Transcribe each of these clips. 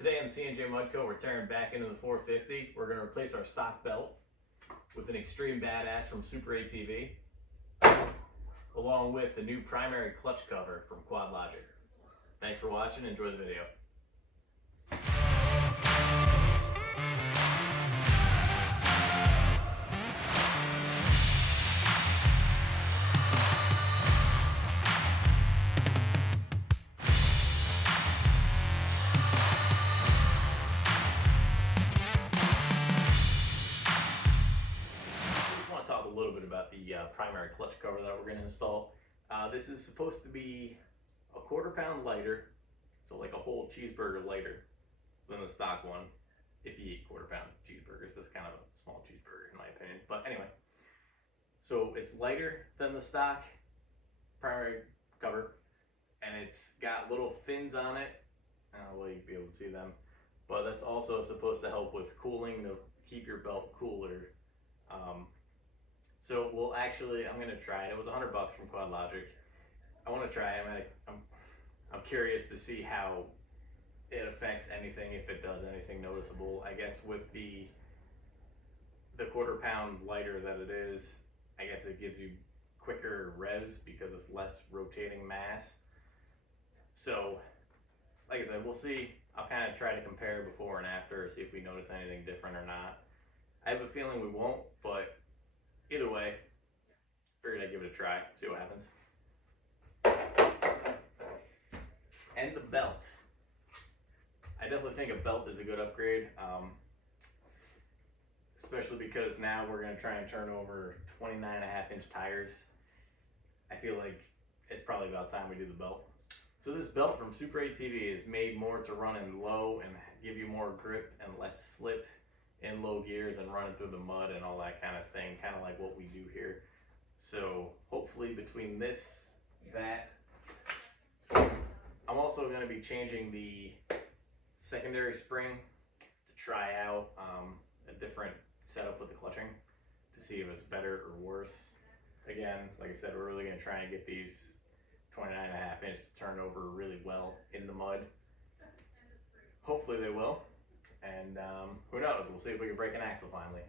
Today on C&J Mudco, we're tearing back into the 450. We're going to replace our stock belt with an Extreme Badass from Super ATV, along with a new primary clutch cover from Quad Logic. Thanks for watching. Enjoy the video. Talk a little bit about the primary clutch cover that we're going to install. This is supposed to be a 1/4 pound lighter, so like a whole cheeseburger lighter than the stock one. If you eat 1/4 pound cheeseburgers, that's kind of a small cheeseburger in my opinion. But anyway, so it's lighter than the stock primary cover, and it's got little fins on it. Well, you'll be able to see them, but that's also supposed to help with cooling, to keep your belt cooler. So we'll actually, I'm gonna try it. It was $100 from Quad Logic. I want to try it. I'm curious to see how it affects anything, if it does anything noticeable. I guess with the 1/4 pound lighter that it is, I guess it gives you quicker revs because it's less rotating mass. So, like I said, we'll see. I'll kind of try to compare before and after, see if we notice anything different or not. I have a feeling we won't, but either way, figured I'd give it a try, see what happens. And the belt. I definitely think a belt is a good upgrade, especially because now we're going to try and turn over 29.5-inch tires. I feel like it's probably about time we do the belt. So this belt from Super ATV is made more to run in low and give you more grip and less slip in low gears and running through the mud and all that kind of thing, kind of like what we do here. So hopefully between this, that, I'm also going to be changing the secondary spring to try out a different setup with the clutching to see if it's better or worse. Again, like I said, we're really going to try and get these 29.5-inch to turn over really well in the mud. Hopefully they will. And who knows, we'll see if we can break an axle finally.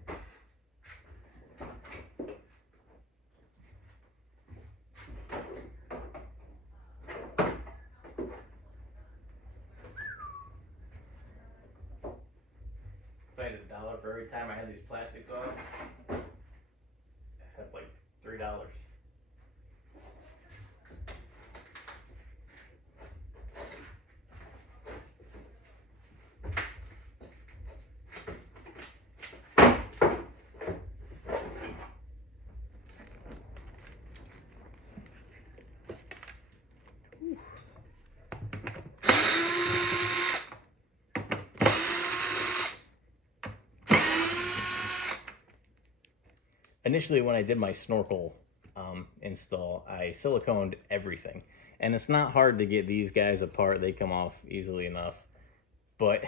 If I had $1 for every time I had these plastics off, I'd have like $3. Initially, when I did my snorkel install, I siliconed everything. And it's not hard to get these guys apart. They come off easily enough. But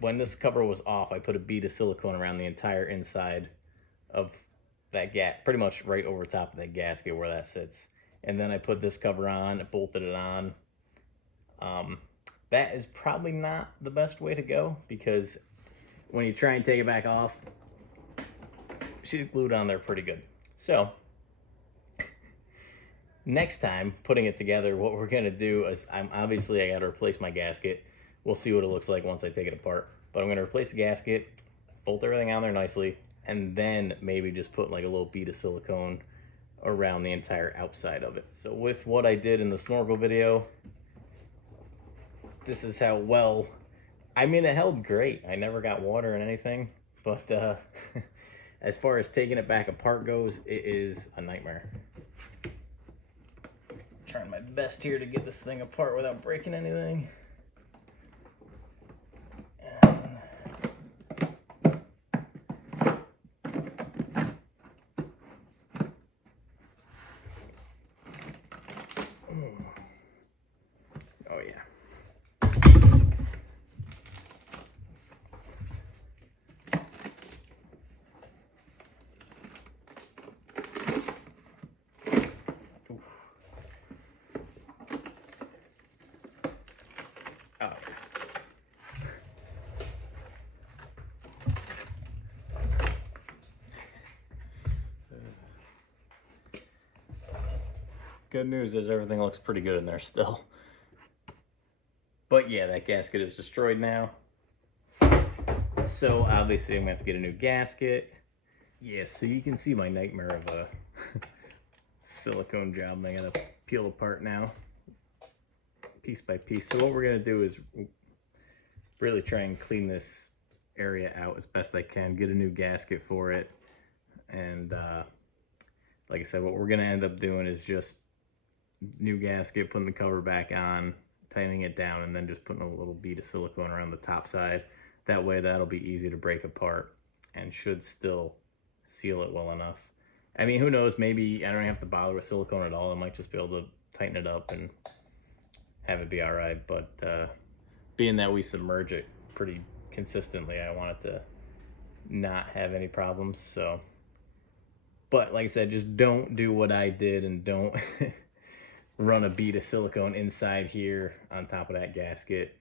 when this cover was off, I put a bead of silicone around the entire inside of that pretty much right over top of that gasket where that sits. And then I put this cover on, bolted it on. That is probably not the best way to go, because when you try and take it back off, she's glued on there pretty good. So next time putting it together, what we're gonna do is I gotta replace my gasket. We'll see what it looks like once I take it apart, but I'm gonna replace the gasket, bolt everything on there nicely, and then maybe just put like a little bead of silicone around the entire outside of it. So with what I did in the snorkel video, this is how well, I mean, it held great. I never got water in anything, but as far as taking it back apart goes, it is a nightmare. I'm trying my best here to get this thing apart without breaking anything. Oh yeah. good news is everything looks pretty good in there still. But yeah, that gasket is destroyed now. So obviously I'm gonna have to get a new gasket. Yeah, so you can see my nightmare of a silicone job I gotta peel apart now, piece by piece. So what we're gonna do is really try and clean this area out as best I can, get a new gasket for it. And like I said, what we're gonna end up doing is just new gasket, putting the cover back on, tightening it down, and then just putting a little bead of silicone around the top side. That way that'll be easy to break apart and should still seal it well enough. I mean, who knows, maybe I don't have to bother with silicone at all. I might just be able to tighten it up and have it be all right. But being that we submerge it pretty consistently, I want it to not have any problems. So, but like I said, just don't do what I did and don't run a bead of silicone inside here on top of that gasket,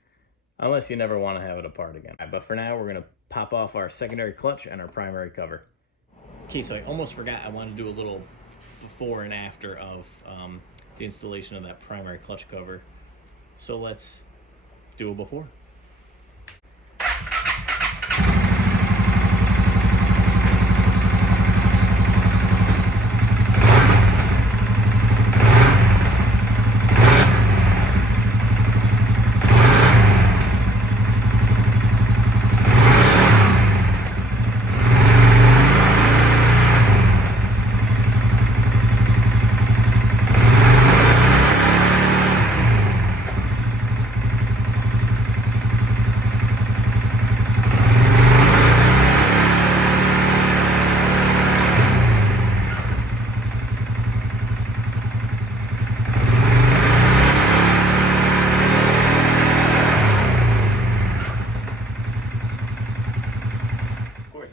unless you never want to have it apart again. But for now, we're gonna pop off our secondary clutch and our primary cover. Okay, so I almost forgot I wanted to do a little before and after of the installation of that primary clutch cover. So let's do a before.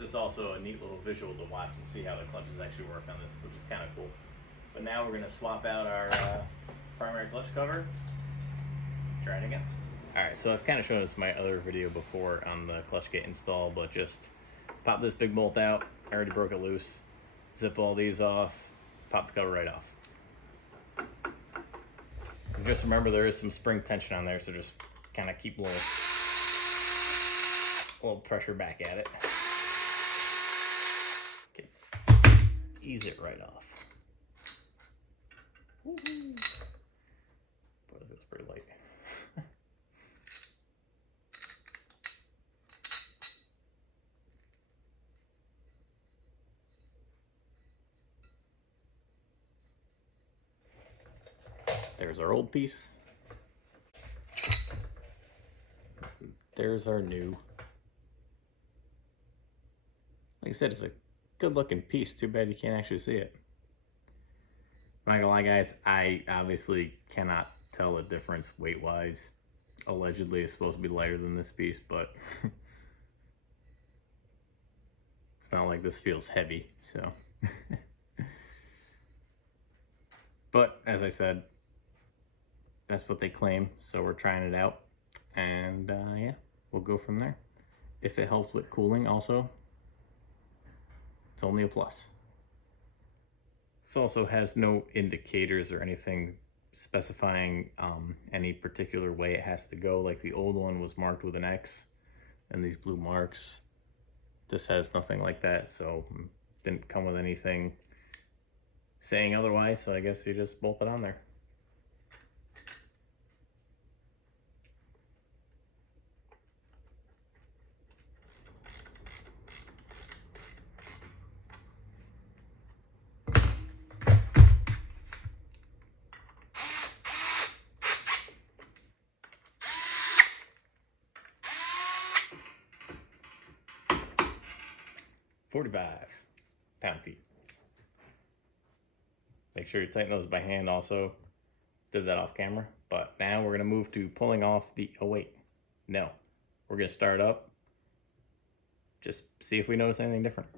It's also a neat little visual to watch and see how the clutches actually work on this, which is kind of cool. But now we're going to swap out our primary clutch cover. Try it again. Alright, so I've kind of shown this in my other video before on the clutch kit install, but just pop this big bolt out. I already broke it loose. Zip all these off, pop the cover right off. And just remember there is some spring tension on there, so just kind of keep a little pressure back at it. Okay. Ease it right off. Woo-hoo. But it feels pretty light. There's our old piece. There's our new. Like I said, it's a good looking piece. Too bad you can't actually see it. I'm not gonna lie, guys, I obviously cannot tell the difference weight wise. Allegedly it's supposed to be lighter than this piece, but it's not like this feels heavy, so. But as I said, that's what they claim, so we're trying it out, and yeah, we'll go from there. If it helps with cooling also, it's only a plus. This also has no indicators or anything specifying any particular way it has to go. Like the old one was marked with an X and these blue marks. This has nothing like that, so didn't come with anything saying otherwise, so I guess you just bolt it on there. $45 pound-feet. Make sure you tighten those by hand also. Did that off camera. But now we're going to move to pulling off the, oh wait, no. We're going to start up. Just see if we notice anything different.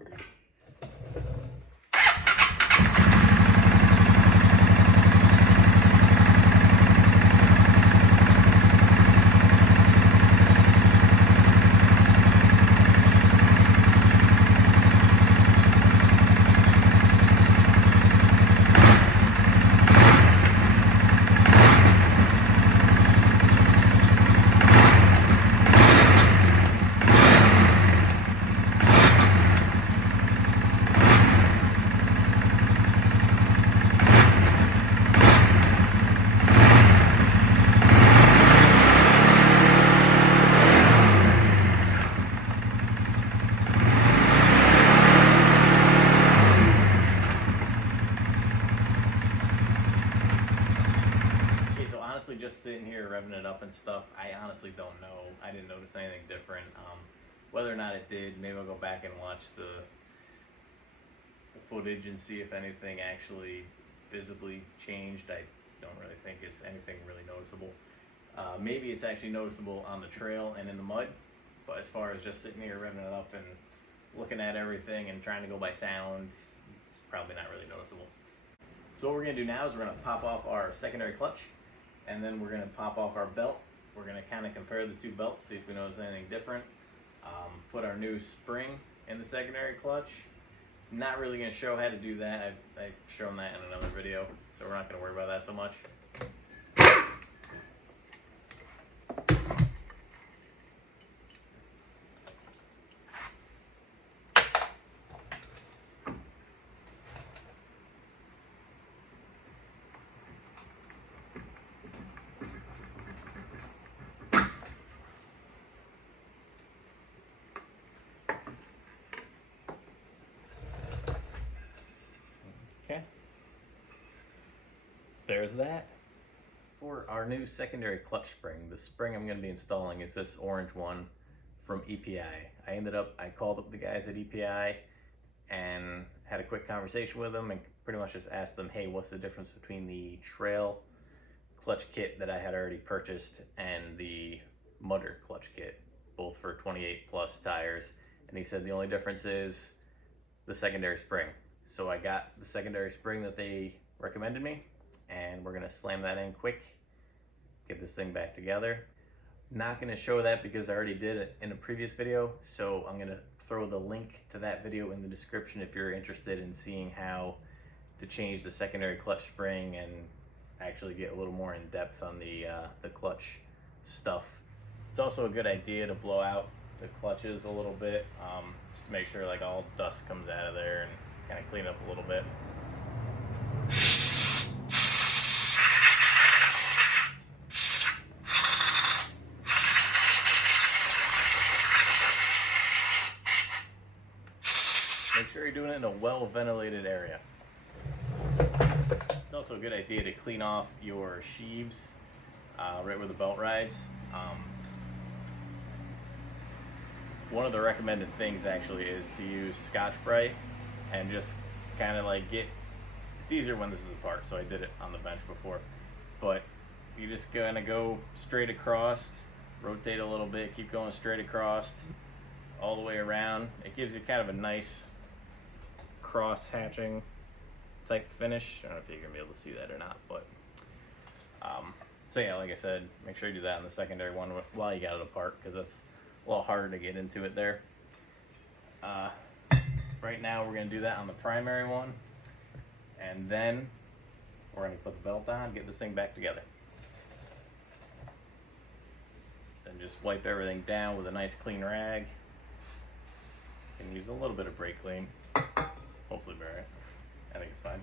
revving it up and stuff, I honestly don't know. I didn't notice anything different. Whether or not it did, maybe I'll go back and watch the footage and see if anything actually visibly changed. I don't really think it's anything really noticeable. Maybe it's actually noticeable on the trail and in the mud, but as far as just sitting here revving it up and looking at everything and trying to go by sound, it's probably not really noticeable. So what we're going to do now is we're going to pop off our secondary clutch, and then we're going to pop off our belt. We're going to kind of compare the two belts, see if we notice anything different. Put our new spring in the secondary clutch. Not really going to show how to do that. I've shown that in another video, so we're not going to worry about that so much. Okay. There's that. For our new secondary clutch spring, the spring I'm going to be installing is this orange one from EPI. I called up the guys at EPI and had a quick conversation with them and pretty much just asked them, hey, what's the difference between the trail clutch kit that I had already purchased and the mudder clutch kit, both for 28 plus tires. And he said the only difference is the secondary spring. So I got the secondary spring that they recommended me, and we're gonna slam that in quick, get this thing back together. Not gonna show that because I already did it in a previous video, so I'm gonna throw the link to that video in the description if you're interested in seeing how to change the secondary clutch spring and actually get a little more in depth on the clutch stuff. It's also a good idea to blow out the clutches a little bit, just to make sure like all dust comes out of there and kind of clean up a little bit. Make sure you're doing it in a well-ventilated area. It's also a good idea to clean off your sheaves right where the belt rides. One of the recommended things actually is to use Scotch-Brite and just kind of like it's easier when this is apart, so I did it on the bench before, but you just kind of go straight across, rotate a little bit, keep going straight across all the way around. It gives you kind of a nice cross hatching type finish. I don't know if you're gonna be able to see that or not, but so yeah, like I said, make sure you do that on the secondary one while you got it apart, because that's a little harder to get into it there. Right now we're gonna do that on the primary one, and then we're gonna put the belt on, get this thing back together. Then just wipe everything down with a nice clean rag. You can use a little bit of brake clean. Hopefully be alright. I think it's fine.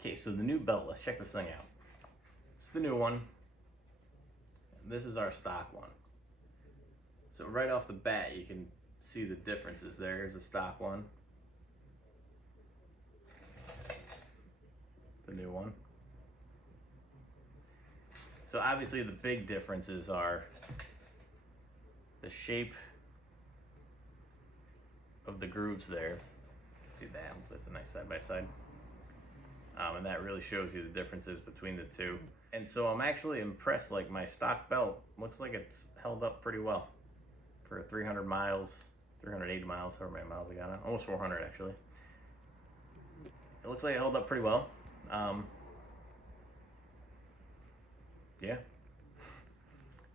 Okay, so the new belt, let's check this thing out. It's the new one. This is our stock one. So right off the bat, you can see the differences there. Here's the stock one. The new one. So obviously the big differences are the shape of the grooves there. See that? That's a nice side by side. And that really shows you the differences between the two. And so I'm actually impressed, like my stock belt looks like it's held up pretty well for 300 miles, 380 miles, however many miles I got on, almost 400 actually. It looks like it held up pretty well. Yeah.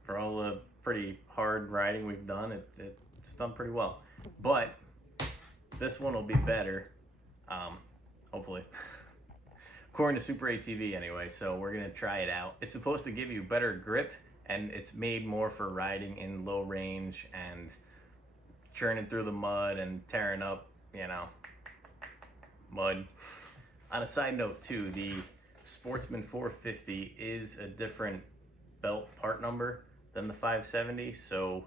For all the pretty hard riding we've done, it's done pretty well. But this one will be better, hopefully. According to Super ATV anyway, so we're gonna try it out. It's supposed to give you better grip, and it's made more for riding in low range and churning through the mud and tearing up, you know, mud. On a side note too, the Sportsman 450 is a different belt part number than the 570, so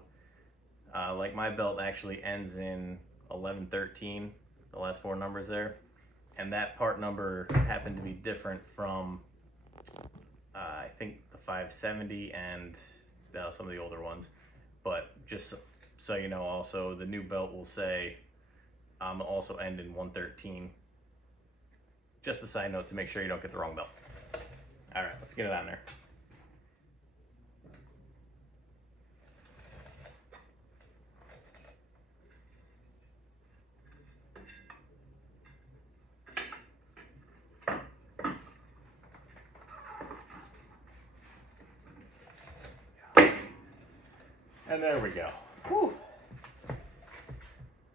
like my belt actually ends in 1113, the last four numbers there. And that part number happened to be different from I think the 570 and some of the older ones. But just so you know, also the new belt will say also end in 113. Just a side note to make sure you don't get the wrong belt. All right, let's get it on there. And there we go. Whew.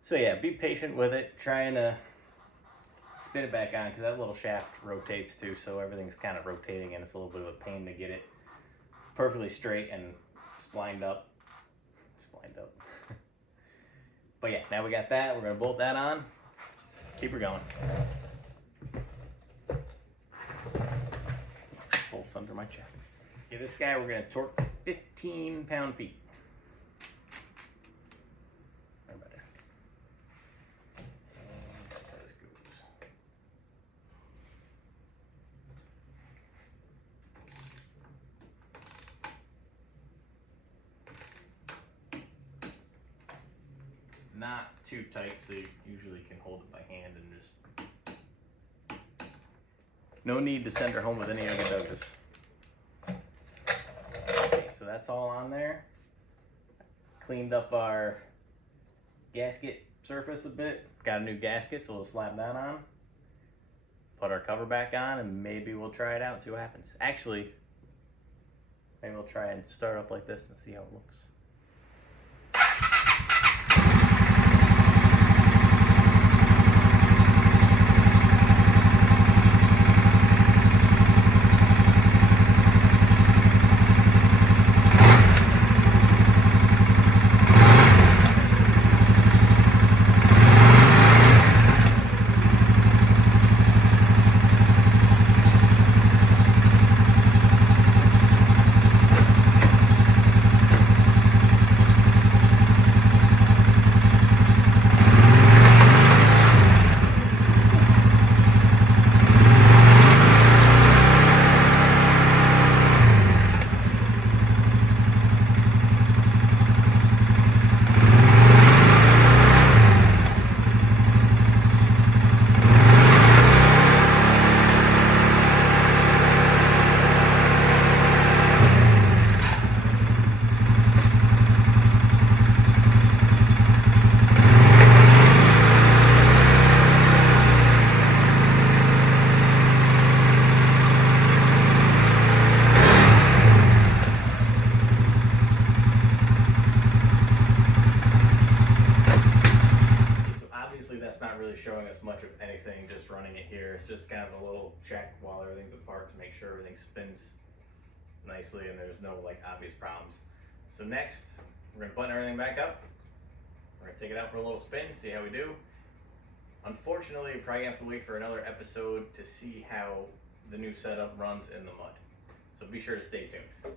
So yeah, be patient with it. Trying to spin it back on because that little shaft rotates too, so everything's kind of rotating and it's a little bit of a pain to get it perfectly straight and splined up. But yeah, now we got that. We're gonna bolt that on. Keep her going. Bolts under my check. Okay, this guy we're gonna torque 15 pound-feet. Right about there. Let's see how this goes. It's not too tight, so you usually can hold it by hand and just. No need to send her home with any other dogas. Okay, so that's all on there. Cleaned up our gasket surface a bit. Got a new gasket, so we'll slap that on. Put our cover back on, and maybe we'll try it out and see what happens. Actually, maybe we'll try and start up like this and see how it looks. That's not really showing us much of anything, just running it here. It's just kind of a little check while everything's apart to make sure everything spins nicely and there's no like obvious problems. So next, we're gonna button everything back up. We're gonna take it out for a little spin, see how we do. Unfortunately, we probably have to wait for another episode to see how the new setup runs in the mud. So be sure to stay tuned.